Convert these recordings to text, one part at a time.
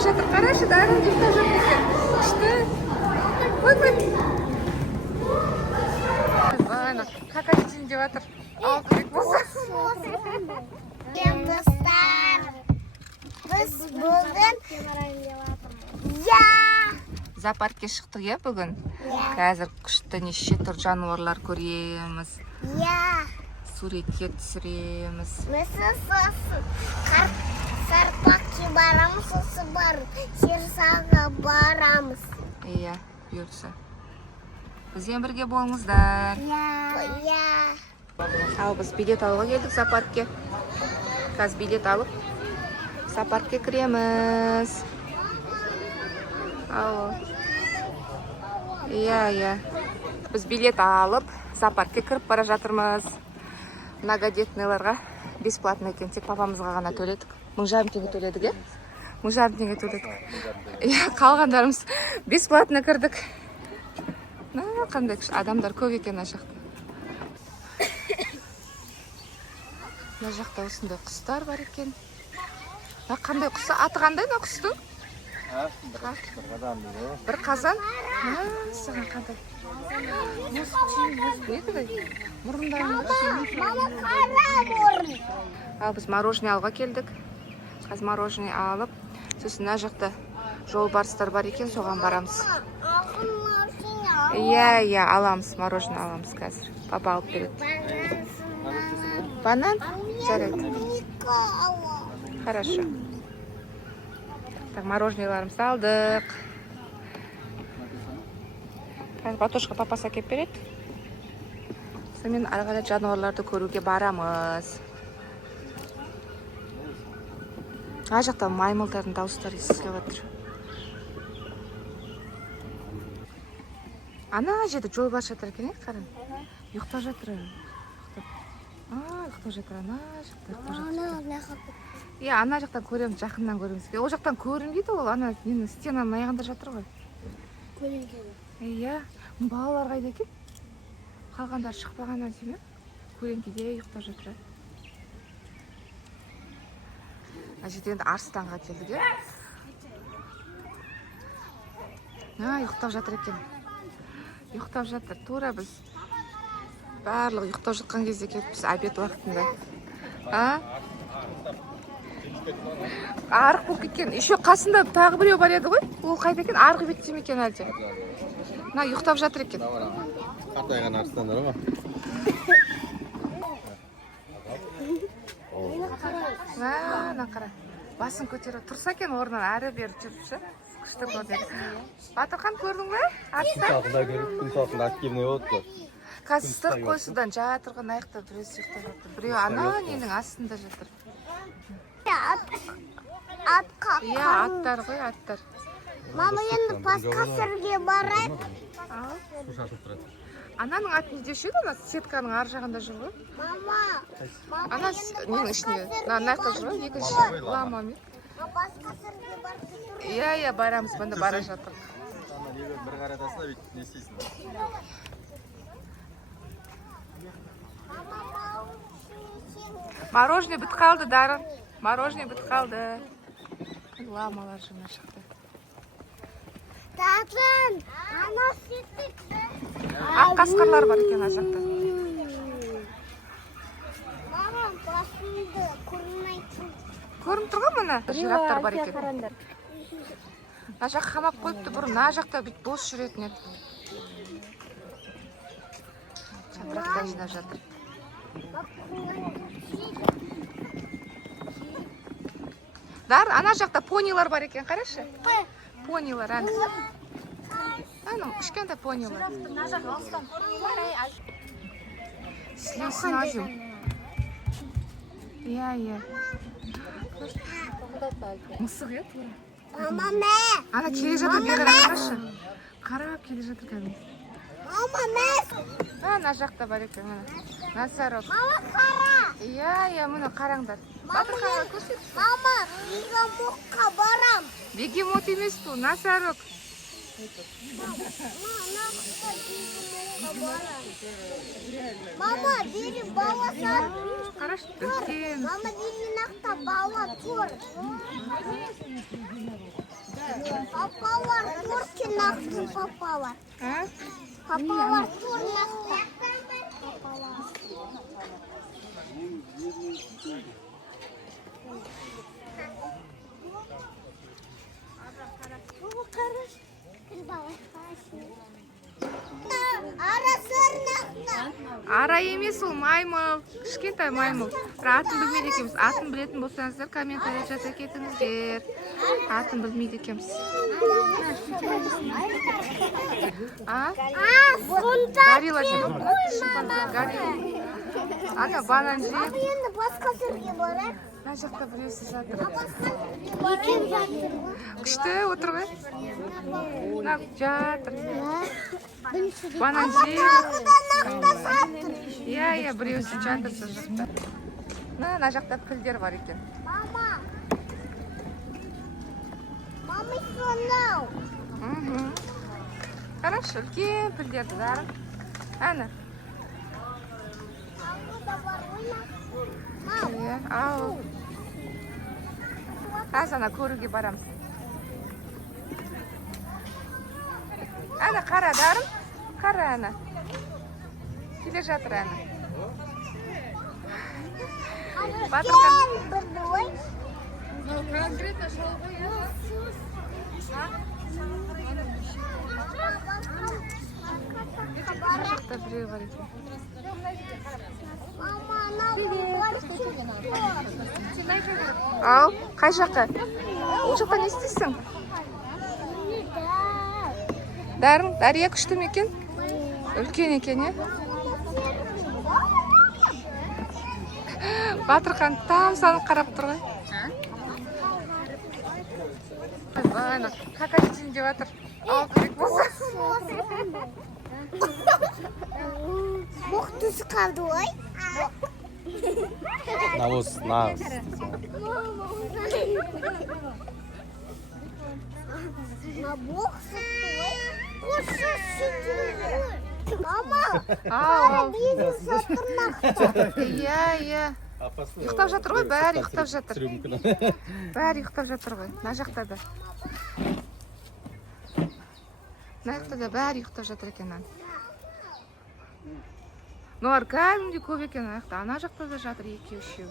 ұйықтап жатыр. Қарашы, Дарын ұйықтап жатыр екен. Күшті. Ой. Ана, кака кетейін деп жатыр. Ал керек болса. Достар, біз бүгін Зоопаркке шықтық, е, бүгін? Қазір күшті неше түр жануарлар көреміз. Суретке түсіреміз. Сарпаққа барамыз, сосы бар, Серсаға барамыз. Иә, бұйыртса. Бізбен бірге болыңыздар. Ал біз билет алуға келдік зоопаркке. Қазір билет алып, зоопаркке кіреміз. Ау. Иә. Біз билет алып, зоопаркке кіріп бара жатырмыз. Многодетныйларға бесплатно екен, тек папамызға ғана төледік. 1500 теңге төледік, е? 1500 теңге төледік. Иә, қалғандарымыз бесплатно кірдік. Қандай күшті адамдар көп екен ана жақта. Мына жақта осындай құстар бар екен. Қандай құсы? Аты қандай мына құстың? Бір қазан? Саған қандай? Ал біз мороженое алуға келдік. Қазір мороженое алып, сосын мына жақта жолбарыстар бар екен, соған барамыз. Иә, аламыз, мороженое аламыз қазір. Папа алып береді. Банан? Жарайды. Хорошо. Так, мороженеларымызды алдық. Қазір Батошқа папасы әкеп береді. Сонымен ары қарай жануарларды көруге барамыз. Ана жақта маймылдардың дауыстары естіліп жатыр. Ана жерде жолбарыс жатыр екен, қарың. Ұйықтап жатыр. Ұйықтап жатыр, ана жақта ұйықтап жатыр. Иә, ана жақтан көреміз, жақыннан көреміз. Ол жақтан көрінбейді ол, ана стенаның аяғында жатыр ғой. Иә, балалар қайда екен? Қалғандар шықпағаннан кейін, көлеңкеде ұйықтап жатыр. Ана жерде енді арыстанға келдік, е? Ұйықтап жатыр екен. Ұйықтап жатыр, тура біз барлығы ұйықтап жатқан кезде келіппіз, обед уақытында. Арық болып кеткен. Еще қасында тағы біреу бар еді ғой. Ол қайда екен? Арғы бетте ме екен әлде? Мына ұйықтап жатыр екен. Қартайған арыстандар ғой. Мына қара. Басын көтеріп тұрса екен, орнынан әрі бері жүріп ше. Күшті көрді. Батырхан, көрдің бе? Күн сағатында активный болды. Қазір сырт қойсыдан жатырған аяқта біреу ұйықтап жатыр. Біреу ана ненің астында жатыр. Иә, аттар ғой, аттар. Мама, енді басқа сырге барайық. Ананың атын не деуші еді, ана сетканың ар жағында жүр ғой. Мама. Ана ненің ішінде, мына жақта жүр ғой, екінші лама ме? Басқа сырге барып. Иә, барамыз, бұнда бара жатыр. Бір қаратасына бүйтіп не істейсің? Мороженое бітіп қалды, Дарын. Мороженое бітіп қалды. Ламалар жына шықты. Дарын, ана сөйтіп. Ақ қасқырлар бар екен ана жақта. Мама, басымды көрмейтін. Көрініп тұрған мұны? Жираттар бар екен. Мына жақ қамап қойыпты бұрын, мына жақта бүйтіп бос жүретін еді. Жапырақтан жинап жатыр. Дар, ана жақта понилар бар екен, қарашы. Понилар, ана. Ана, кішкентай понилар. Сілесін азим. Иә. Мысық ет, тура. Мама, мә. Ана келе жатыр, бері қарашы. Қарап келе жатыр кәдімгі. Мама, мә. Ана жақта бар екен, ана. Насаров. Мама, қара. Иә, мұны қараңдар. Батырханға көрсет. Мама, бегемотқа барам. Бегемот емес бұл, Насаров. Мама, бері баласан. Қараш, үлкен. Мама, бері нақта бала тұр. Papa var, Turkin naklı papa var. Ha? Papa var, Tur naklı. Papa var. Bu karış. Kız baba karşı. Arası naklı. Ара емес ол маймыл, кішкентай маймыл. Бірақ атын білмейді екенбіз. Атын білетін болсаңыздар комментария жаза кетіңіздер. Атын білмейді екенбіз. А? Сонда. Горилла ше. Горилла. Ана банан же. Abi енді басқа сөрге барайық. Мына жақта біреусі жатыр. Екен жатыр. Күшті отыр ғой. Мына жатыр. Бірінші Банан же. жатыр. Иә, біреусі жатыр сол жақта. Мына жақта пілдер бар екен. Мама. Мама сонау. Мхм. Хорошо, үлкен пілдерді бәрі. Әні. Иә, ау. Аз ана көруге барам. Әні қара дарым. Қара әні. Келе жатыр әні. Батырхан. Конкретно шалғай. Мына жақта біреу бар екен. Ау, қай жаққа? Ол жақта не істейсің? Дәрің, дәрия күшті ме екен? Үлкен екен, е? Батырхан там саны қарап тұр ғой. Ана, кака жетейін деп жатыр. Ал керек болса. Боқ түсі қалды ғой. Навоз, нағыз. Боқ сүтті ғой. Осы сүтті ғой. Мама, Ау, бизнес сатырмақ. иә. Ұйықтап жатыр ғой, бәрі ұйықтап жатыр. Бәрі ұйықтап жатыр ғой, мына жақта да. Мына жақта да бәрі ұйықтап жатыр екен. Нолар кәдімгідей көп екен ана жақта. Ана жақта да жатыр екеу, үшеу.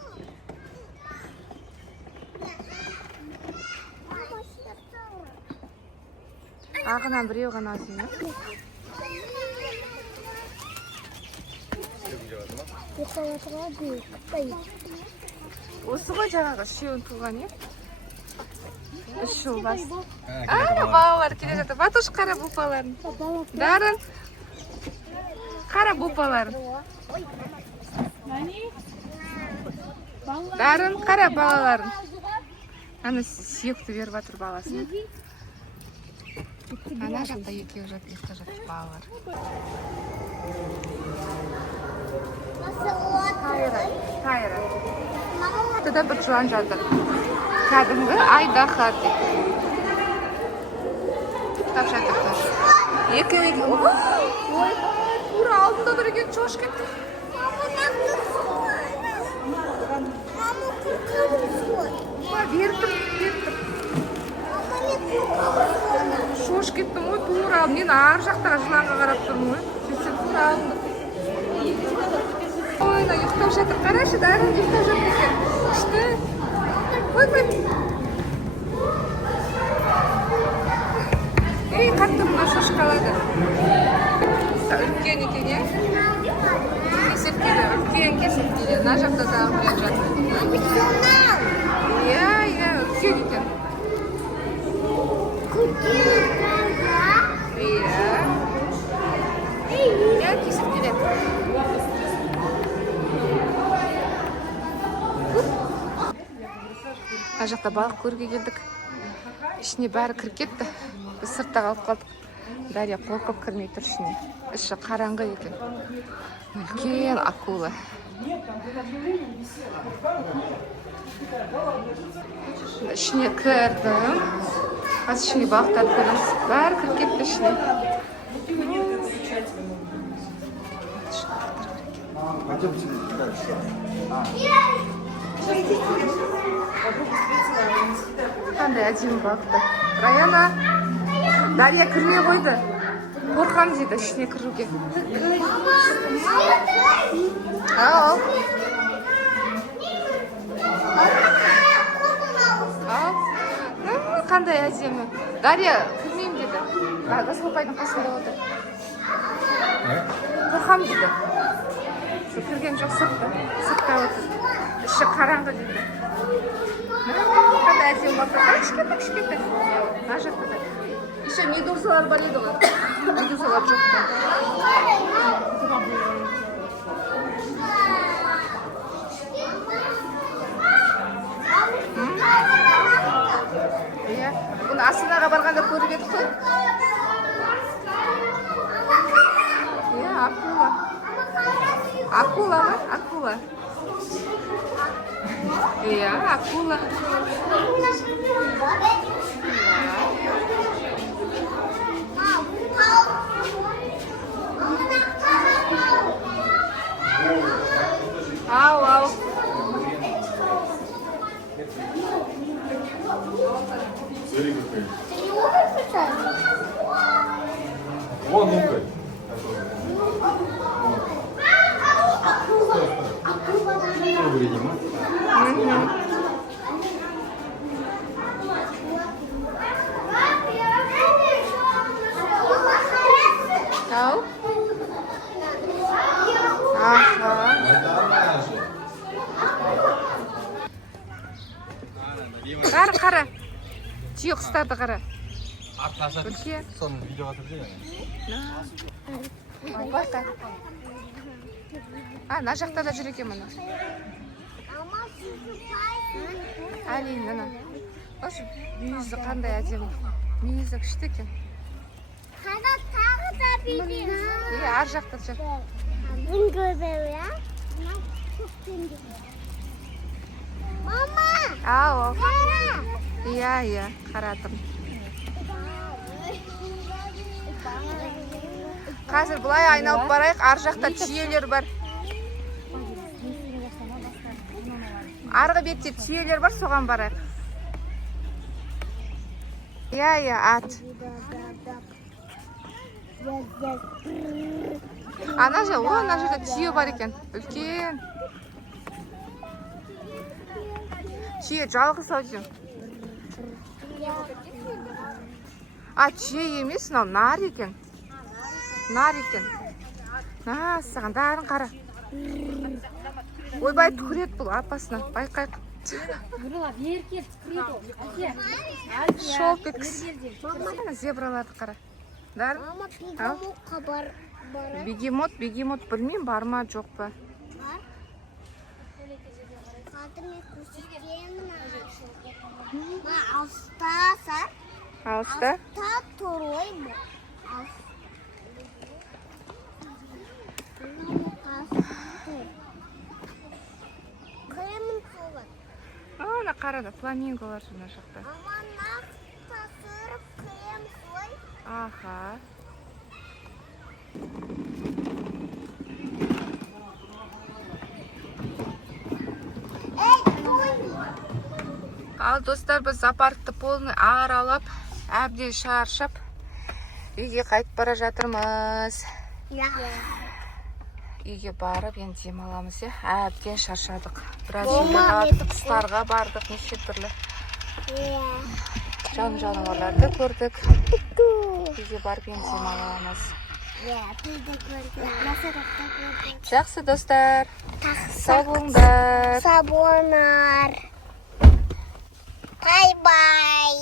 Ағынан біреу ғана азын. Осы ғой жаңағы үшеуін туған, е? 3 жыл бас. Балалар келе жатыр. Батуш, қара бұлпаларын. Дарын. Қара бұлпаларын. Дарын, қара балаларын. Ана сүйекті беріп жатыр баласын. Ана жақта екеу жатыр, ұйықтап жатыр балалар. Тайра. Туда бір жылан жатыр. Кәдімгі айдаһар дейді. Ұйықтап жатыр тоже. Екеу. Ой, тура алдында тұр екен, шошып кетті. Беріп тұр. Шошып кеттім ғой, тура. Мен ар жақтағы жыланға қарап тұрмын ғой. Сөйтсем тура алдында. Ойна, ұйықтап жатыр. Қарашы, Дарын ұйықтап жатыр екен. Күшті. Қой. Ей, қатты мына шошқалады. Үлкен екен, е? Кесірткелі, үлкен кесірткелі. Мына жақта да біреу жатыр. Иә, үлкен екен. Иә, кесірткелі. Мына жақта балық көруге келдік. Ішіне бәрі кіріп кетті. Біз сыртта қалып қалдық. Дария қорқып кірмей тұр ішіне. Іші қараңғы екен. Үлкен акула. Ішіне кірдім. Қазір ішіне балықтарды көреміз. Бәрі кіріп кетті ішіне. Қандай әдемі бақты. Раяна, Дарья кірмей қойды. Қорқам дейді ішіне кіруге. Ау. Ау. Қандай әдемі. Дарья кірмеймін деді. Гаспапайдың қасында отыр. Қорқам дейді. Кірген жоқ сыртта отыр. Іші қараңғы дейді. Қандай әдемі бақты. Кішкентай. Мына жақта да. Еще медузалар бар еді ғой. Медузалар жоқ. Иә, бұны Астанаға барғанда көріп едік қой. Иә, акула. Акула ма? Акула. Иә, акула. Ау. Вон, ну-ка. Ау. Аха. Қара. Түйе құстарды қара. Атын ашады. Үлкен. Соны видеоға түсірді. Байқа. Мына жақта да жүр екен мұны. Әлейін, ана. Осы мүйізі қандай әдемі. Мүйізі күшті екен. Тағы да бейден. Ар жақта жүр. Бұн көбеу, я? Мама! Ау. Қара! Иә, қарадым. Қазір бұлай айналып барайық, ар жақта түйелер бар. Арғы бетте түйелер бар, соған барайық. Иә, ат. Ана жерде түйе бар екен, үлкен. Түйе жалғыз ау деймін. Түйе емес, нар екен. Саған бәрін қара. Ойбай түкіреді бұл апасына, байқайық. Шолып кеткісі. Зебраларды қара. Мама, бегемотқа бар. Бегемот білмеймін, бар ма, жоқ па. Қадырмен көрсетемін. Алыста, Алыста? Алыста тұрой бұл. Қиямын соғыр. Ана қарада, фламинголар жына жақта. Ама нақта сұрып қиям сой. Аха. Ал достар, біз зоопаркты полный аралап, әбден шаршап, үйге қайтып бара жатырмыз. Үйге барып, енді демаламыз, әбден шаршадық. Біраз үйлерді құстарға бардық, неше түрлі. Жануарларды көрдік. Үйге барып, енді демаламыз. Жақсы достар. Сау болыңдар. Бай-бай.